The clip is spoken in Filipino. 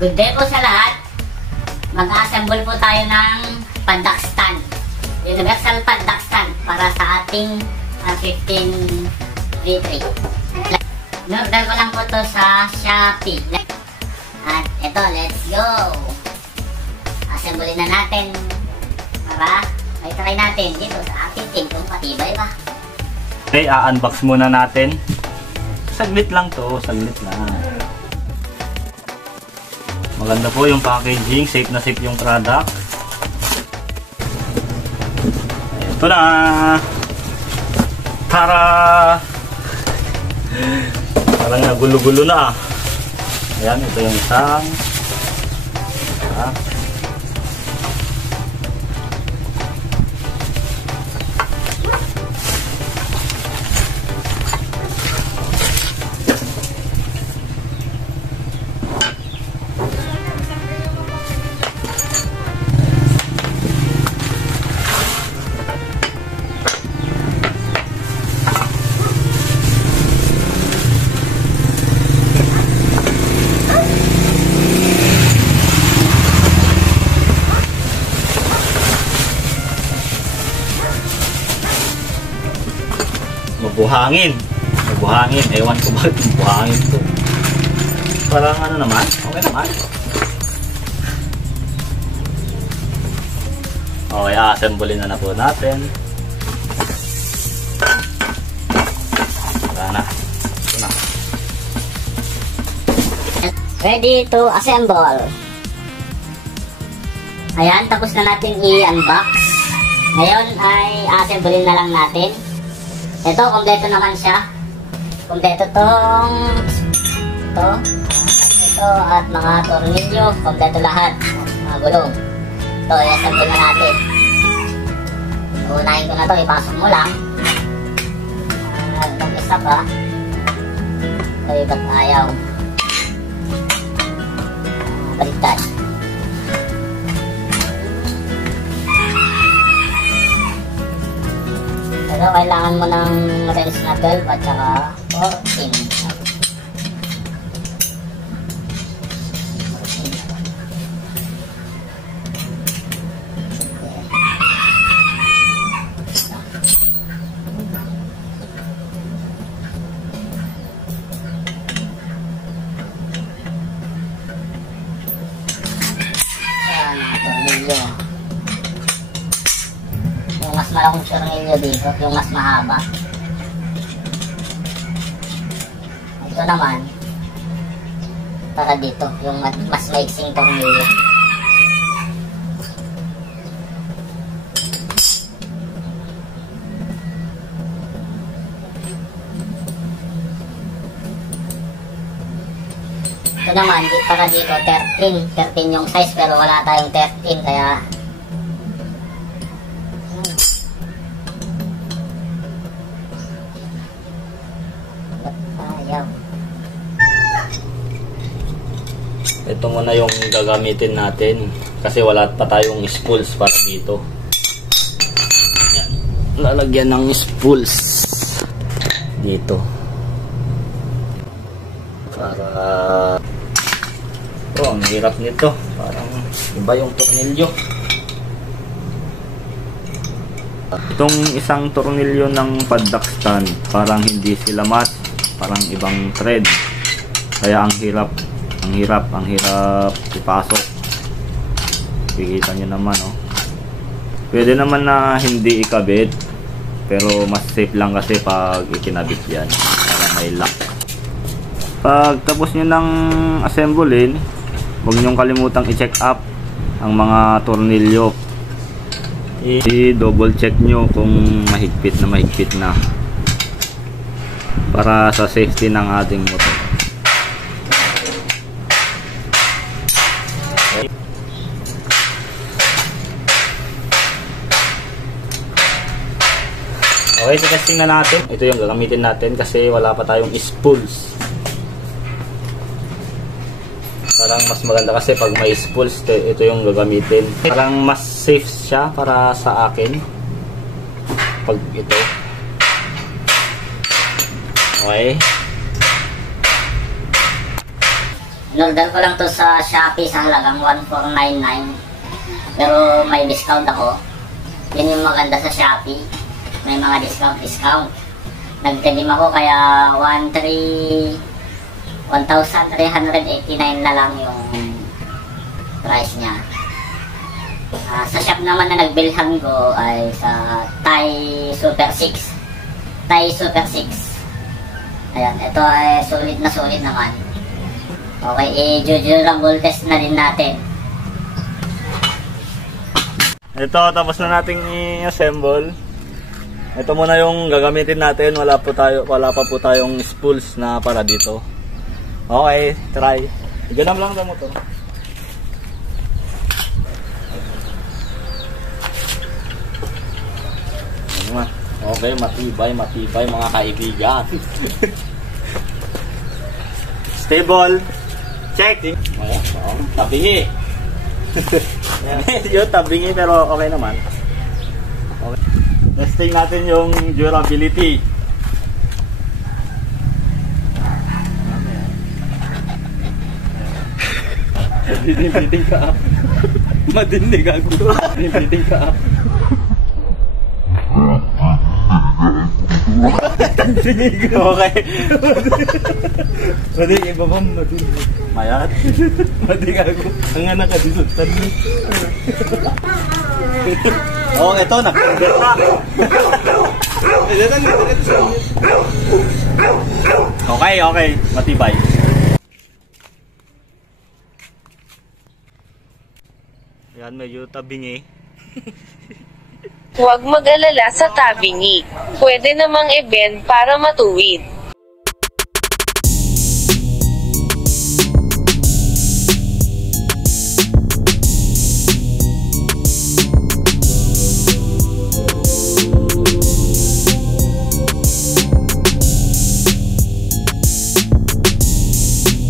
Good day po sa lahat. Mag-assemble po tayo ng padlock stand. Universal padlock stand para sa ating 15 V3. In-order ko lang po to sa Shopee. At ito, let's go! Assemble na natin para may try natin dito sa ating team kung matibay ba. Okay, unbox muna natin. Saglit lang to, saglit lang. Maganda po yung packaging, safe na safe yung product. Ito na. Parang nagulo-gulo na. Ayan, ito yung isang. Mabuhangin. Mabuhangin. Ewan ko bakit mabuhangin to. Parang ano naman. Okay naman. Okay, assemble na po natin. Wala na. Ito na. Ready to assemble. Ayan, tapos na natin i-unbox. Ngayon ay assemble na lang natin. Ito, kompleto naman siya. Kompleto ito at mga tornilyo, kompleto lahat. Mga gulong. Ito, i-assemble na natin. Unahin ko na ito, ipasok mo lang. Itong isa pa. Ito, ba't ayaw? Baliktad. Pero kailangan mo ng wrench na 12 at saka 14. Ayan, tornilyo. Yung mas malaking tornilyo dito, yung mas mahaba. Ito naman, para dito, yung mas maiksing tornilyo. Ito naman, para dito, 13 yung size, pero wala tayong 13, kaya ito muna yung gagamitin natin kasi wala pa tayong spools para dito. Yan. Lalagyan ng spools dito para ang hirap nito, parang iba yung tornilyo. Itong isang tornilyo ng padlock stand parang hindi sila match, parang ibang thread, kaya ang hirap ipasok. Kikita nyo naman, oh. Pwede naman na hindi ikabit, pero mas safe lang kasi pag ikinabit yan para may lock. Pag tapos nyo ng assemblein, huwag nyo kalimutang i-check up ang mga tornilyo. I-double check nyo kung mahigpit na para sa safety ng ating motor. Okay, so testing na natin. Ito yung gagamitin natin kasi wala pa tayong spools. Parang mas maganda kasi pag may spools, ito yung gagamitin. Parang mas safe siya para sa akin. Pag ito. Okay. Inorder ko lang to sa Shopee sa halagang 1499. Pero may discount ako. Yan yung maganda sa Shopee. May mga discount. Nag-redeem ako kaya 1,389 na lang yung price niya. Sa shop naman na nagbilhan ko ay sa Thai Super 6. Ayan, ito ay sulit naman. Okay, i-durable test na din natin. Ito, tapos na nating i-assemble. Ito muna yung gagamitin natin. Wala pa po tayong spools na para dito. Okay, try. Ganam lang mo to. Okay, matibay mga kaibigan. Stable. Check. Ayan, tabingi. Yung tabingi pero okay naman. Okay. Testing natin yung durability. Madinig ka. Madinig ako. Madinig ka. Okay. Madinig iba mo. Madinig. Mayat. Madinig ako. Ang nga nakadisutan mo. Oh, ito nag-convert na. Okay, matibay. Yan, medyo tabingi. Huwag mag-alala sa tabingi. Pwede namang i-bend para matuwid.